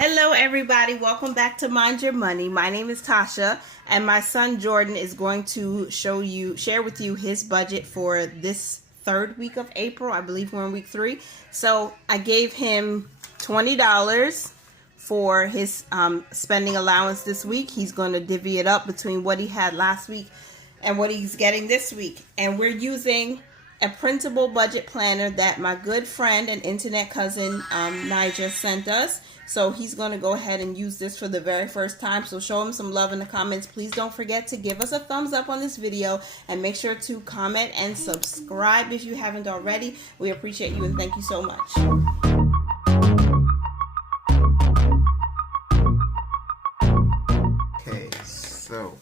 Hello everybody, welcome back to Mind Your Money. My name is Tasha and my son Jordan is going to share with you his budget for this third week of April. I believe we're in week 3. So I gave him $20 for his spending allowance this week. He's going to divvy it up between what he had last week and what he's getting this week. And we're using a printable budget planner that my good friend and internet cousin Nigel sent us. So he's going to go ahead and use this for the very first time. So show him some love in the comments. Please don't forget to give us a thumbs up on this video and make sure to comment and subscribe if you haven't already. We appreciate you and thank you so much. Okay, so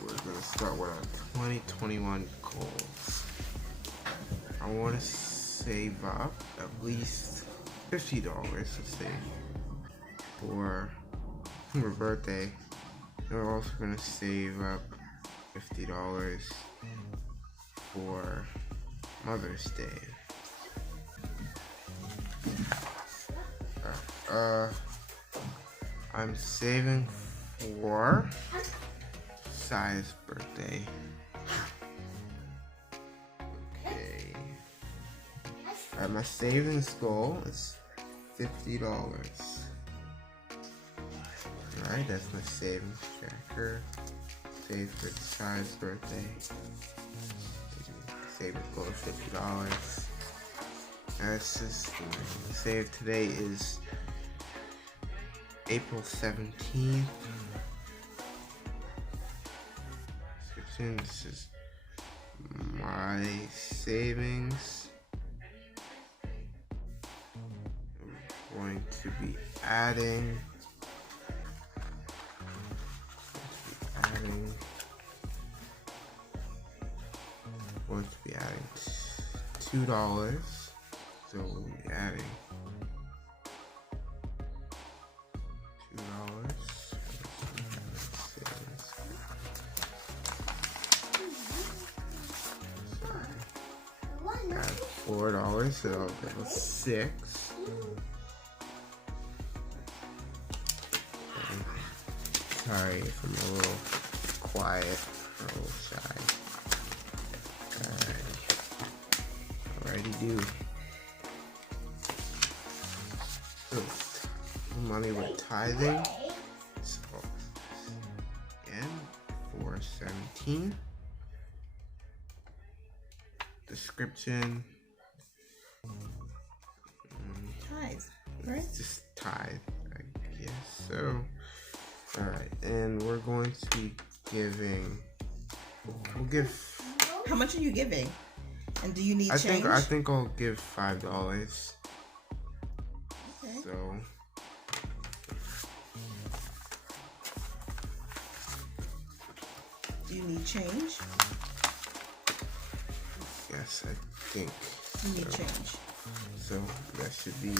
we're going to start with our 2021 goals. I want to save up at least $50, let's say, for her birthday. And we're also going to save up $50 for Mother's Day. I'm saving for Sai's birthday. Okay. My savings goal is $50. Alright, that's my savings tracker. Save for Sai's birthday. Savings goal is $50. That's just save today is April 17th. This is my savings. I'm going to be adding $2. So we'll be adding $2. Add $4, so that was 6. Sorry if I'm a little quiet, a little shy. Alrighty do. So, money with tithing. So, again, $4.17. Description. Tithe, right? Just tithe, I guess so. Alright, and we're going to be giving. We'll give. How much are you giving? And do you need change? I think I'll give $5. Okay. So. Do you need change? Yes, I think. You need change. So that should be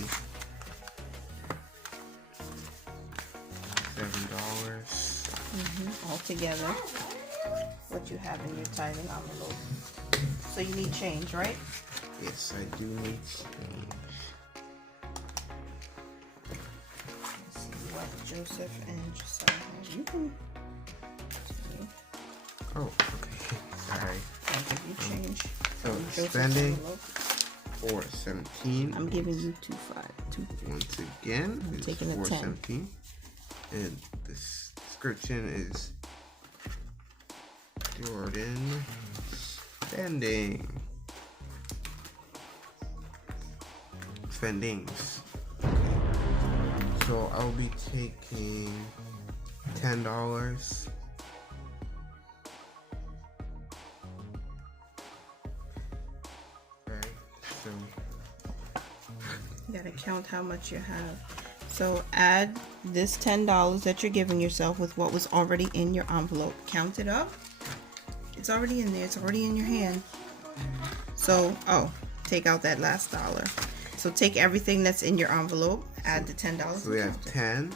$7. All together. What you have in your tithing envelope. So you need change, right? Yes, I do need change. Let's see what Joseph and Josiah. You can. Oh, okay. Sorry. I'll give you change. So Joseph's spending envelope. $4.17. I'm giving you $2. Once again, I'm it's taking a 10. $4.17. And the description is Jordan spendings. Okay. So I'll be taking $10. Okay, so You gotta count how much you have. So add this $10 that you're giving yourself with what was already in your envelope. Count it up. It's already in there. It's already in your hand. So, take out that last dollar. So take everything that's in your envelope, add the $10. So we have 10,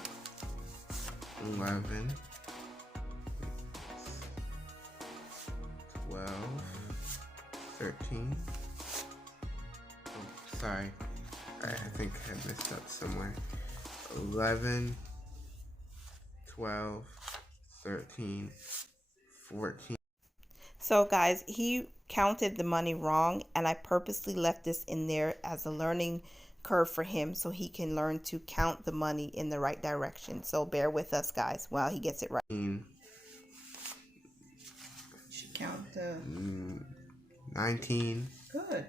11, 12, 13. Oh, sorry. I think I messed up somewhere. 11, 12, 13, 14. So guys, he counted the money wrong, and I purposely left this in there as a learning curve for him so he can learn to count the money in the right direction. So bear with us, guys, while he gets it right. Should count the 19. good.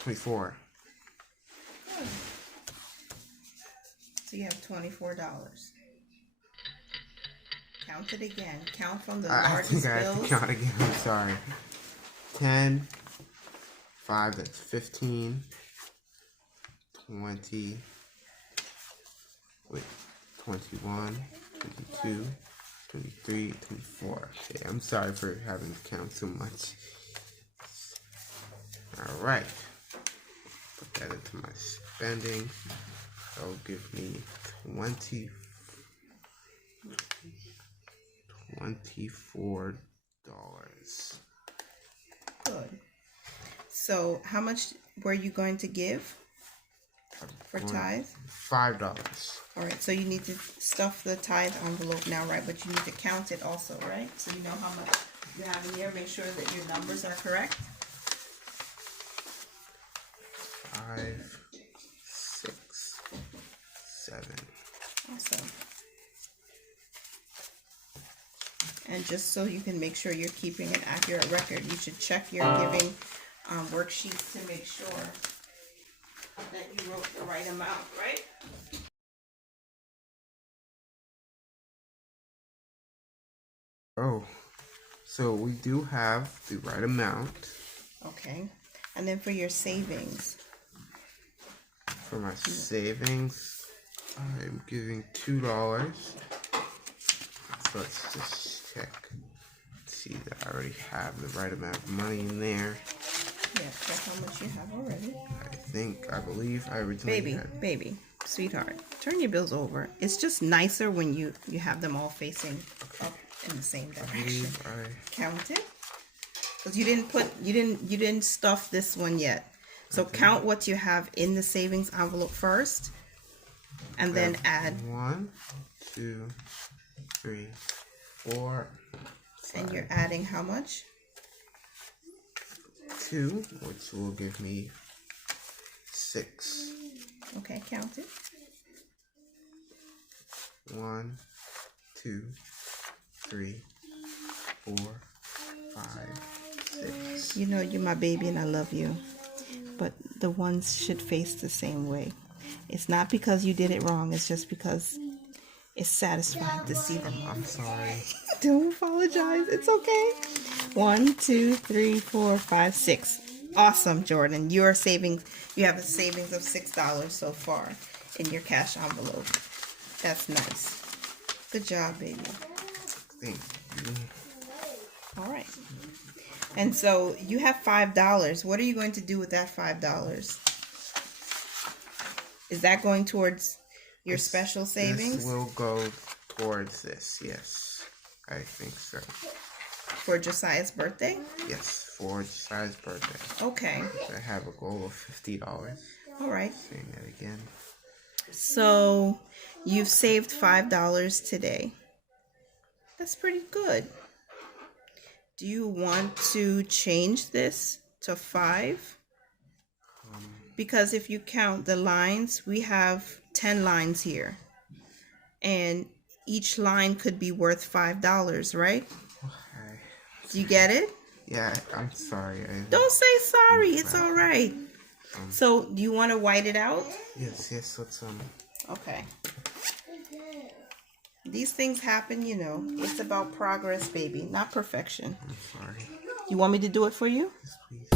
24. Good. So you have $24. Count it again. Count from the I largest think I bills. have to count again. I'm sorry. 10, 5, that's 15, 20, wait, 21, 22, 23, 24. Okay, I'm sorry for having to count so much. Alright. Put that into my spending. That'll give me $24. Good. So how much were you going to give for tithe? $5. All right, so you need to stuff the tithe envelope now, right? But you need to count it also, right? So you know how much you have in here. Make sure that your numbers are correct. 5, 6, 7. Awesome. And just so you can make sure you're keeping an accurate record, you should check your giving worksheets to make sure that you wrote the right amount, right? Oh, so we do have the right amount. Okay. And then for your savings. For my savings, I'm giving $2. So let's just check. See that I already have the right amount of money in there. Yeah, check how much you have already. I believe I originally had. Baby, sweetheart, turn your bills over. It's just nicer when you have them all facing up in the same direction. Count it, because you didn't stuff this one yet. So count what you have in the savings envelope first, and then add 1, 2, 3, 4. 5. And you're adding how much? 2, which will give me 6. Okay, count it. 1, 2, 3, 4, 5, 6. You know you're my baby and I love you, but the ones should face the same way. It's not because you did it wrong. It's just because it's satisfying to see them. I'm sorry. Don't apologize. It's okay. 1, 2, 3, 4, 5, 6. Awesome, Jordan. You have a savings of $6 so far in your cash envelope. That's nice. Good job, baby. Thank you. All right. And so you have $5. What are you going to do with that $5? Is that going towards your special savings? This will go towards this, yes. I think so. For Josiah's birthday? Yes, for Josiah's birthday. Okay. I have a goal of $50. All right. Saying that again. So you've saved $5 today. That's pretty good. Do you want to change this to 5? Because if you count the lines, we have 10 lines here. And each line could be worth $5, right? Okay. Do you get it? Yeah, I'm sorry. Don't say sorry. It's all right. So, do you want to white it out? Yes, let's Okay. These things happen, you know. It's about progress, baby, not perfection. I'm sorry. You want me to do it for you? Yes, please.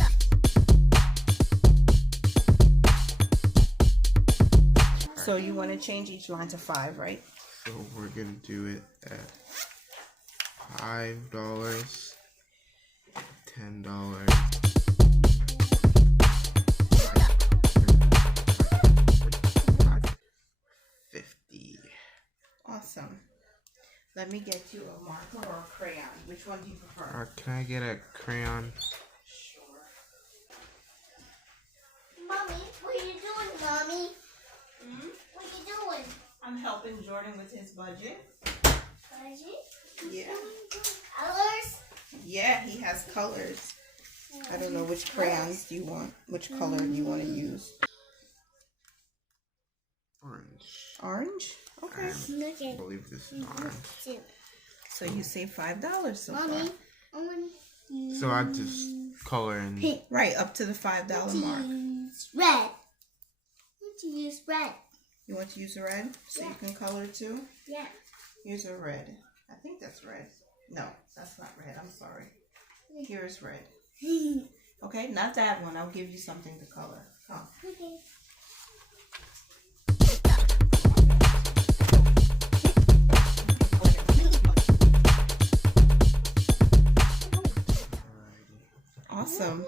So you want to change each line to 5, right? So we're gonna do it at $5, $10, $50. Awesome. Let me get you a marker or a crayon. Which one do you prefer? Can I get a crayon? Sure. I'm helping Jordan with his budget. Budget? Yeah. Colors? Yeah, he has colors. I don't know which crayons do you want. Which color do you want to use? Orange. Orange? Okay. I believe this is orange. So you saved $5 so far. Mommy, So I just color in. pink. Right, up to the $5 mark. Use red. I want to use red. You want to use a red so you can color too? Yeah. Here's a red. I think that's red. No, that's not red. I'm sorry. Here's red. Okay, not that one. I'll give you something to color. Come. Okay. Awesome.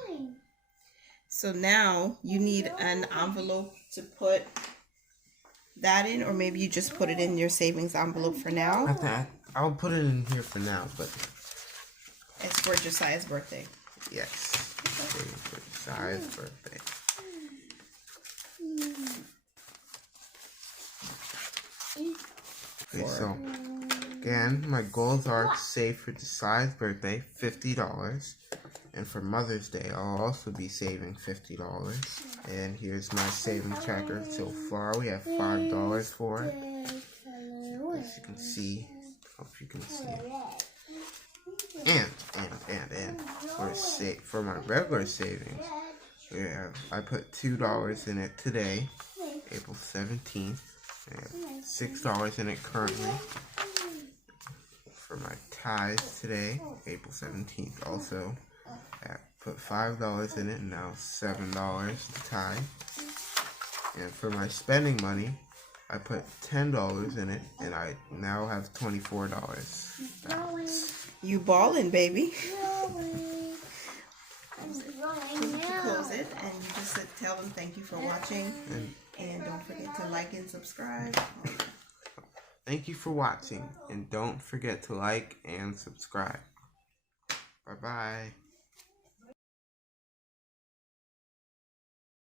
So now you need an envelope to put that in, or maybe you just put it in your savings envelope for now. I'll put it in here for now, but It's for Josiah's birthday. yes. Saving for Josiah's birthday. Okay, so again, my goals are to save for Josiah's birthday $50, and for Mother's Day, I'll also be saving $50. And here's my saving tracker. So far, we have $5 for it. As you can see, hope you can see it. And for my regular savings, I put $2 in it today, April 17th. I have $6 in it currently. For my ties today, April 17th also, I put $5 in it, and now $7 to tie. And for my spending money, I put $10 in it, and I now have $24 balance. You ballin', baby. I'm You close it and you just tell them thank you for watching, and don't forget to like and subscribe. Thank you for watching, and don't forget to like and subscribe. Bye-bye.